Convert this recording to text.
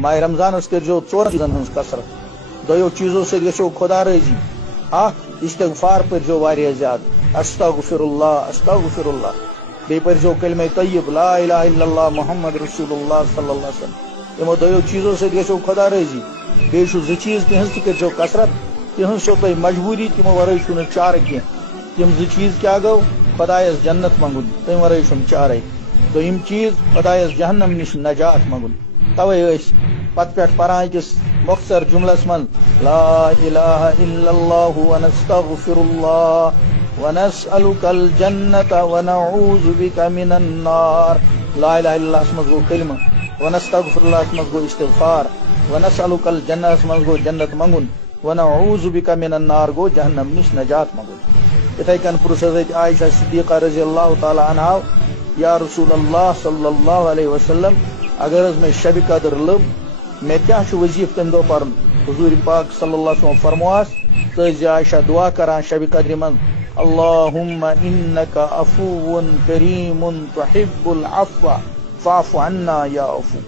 ماہ رمضان کرو 4 چیزن ہز کثرت. دویو چیزوں سے گھو خدا رضی. استغفار پرزو واریاہ زیادہ. استغفر اللہ استغفر اللہ. بی پرزو کلمہ طیب لا الہ الا اللہ محمد رسول اللہ صلی اللہ علیہ وسلم. یمو دویو چیزوں سے گھو خدا رضی. بیچو 2 چیز تہذ ترزو کثرت. تہذ چھو تہ مجبوری تمو ورائے چھو چارہ کی. تم 2 چیز کیا گو؟ خدایس جنت منگن تم ورائے چھم چارے. دویم چیز خدایس جہنم نش نجات منگن. توے پت پہ پران أکس مختصر جملس من لا الہ الا اللہ ونستغفر اللہ ونسألک الجنة ونعوذ بک من النار. لا الہ الا اللہ مز گو کلمہ، ونستغفر اللہ مز گو استغفار، ونسألک الجنة مز گو جنت منگن، ونعوذ بک من النار گو جہنم نش نجات منگن. اتھے کن پرس عائشہ صدیقہ رضی اللہ تعالی عنہا یا رسول اللہ صلی اللہ علیہ وسلم اگر میں شب قدر لب میں کیا وظیف تم دہ پرن؟ حضور پاک صلی اللہ علیہ وسلم فرمواس تز عائشہ دعا کران شب قدر من اللہم انک عفو کریم تحب العفو فاعف عنا یا عفو.